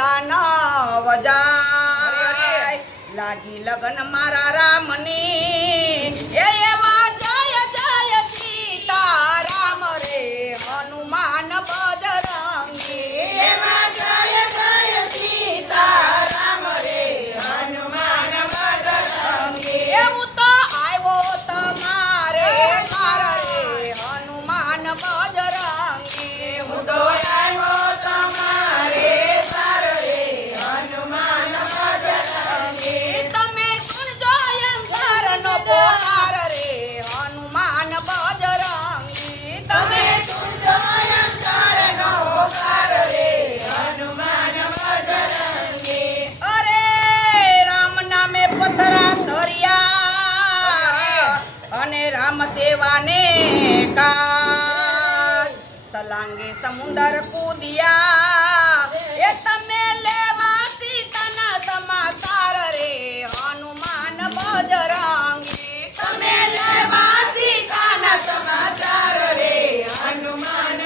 સીતાના વજાય. લાગી લગન મારા રામની. સંગે સમુદર કૂદિયા. એ તમે લેવા સીતાના સમાચાર રે, હનુમાન બજરંગે. તમે લેવા સીતાના સમાચાર રે, હનુમાન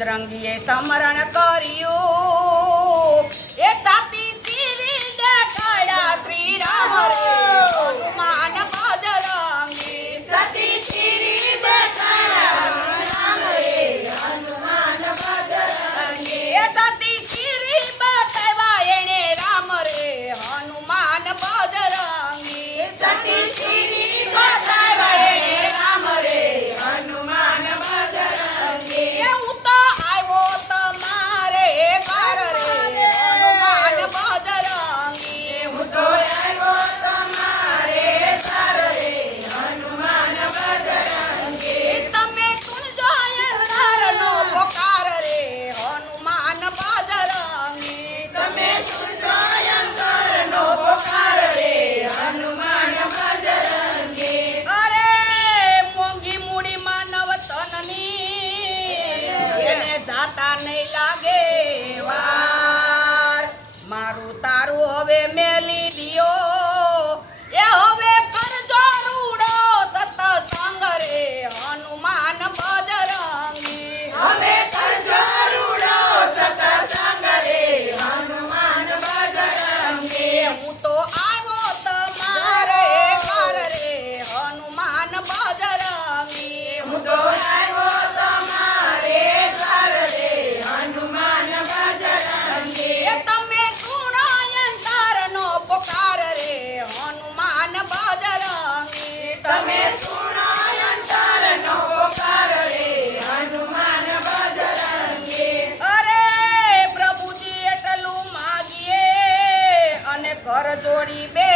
બજરંગીએ સમરણ કર્યું. એ તાતી શ્રી રામ majority. Maybe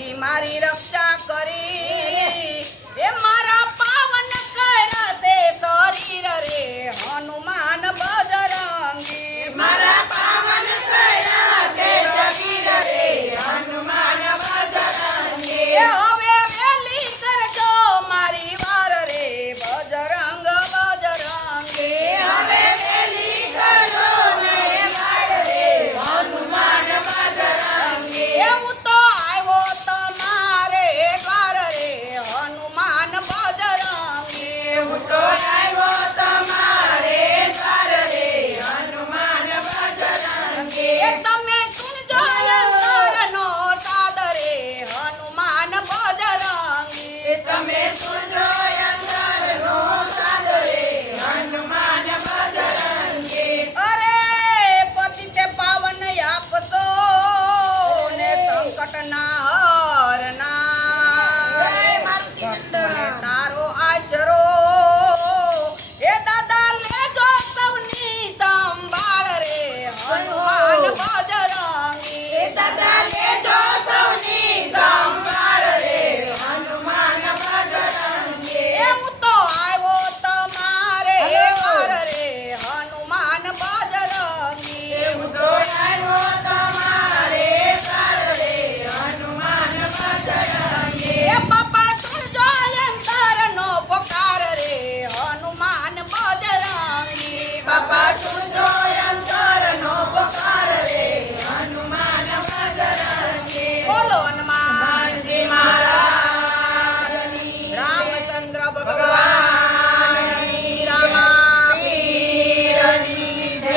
ઈ મારી રક્ષા કરી. એ મારા પાવન કર દે તરી રે હનુમાન બદ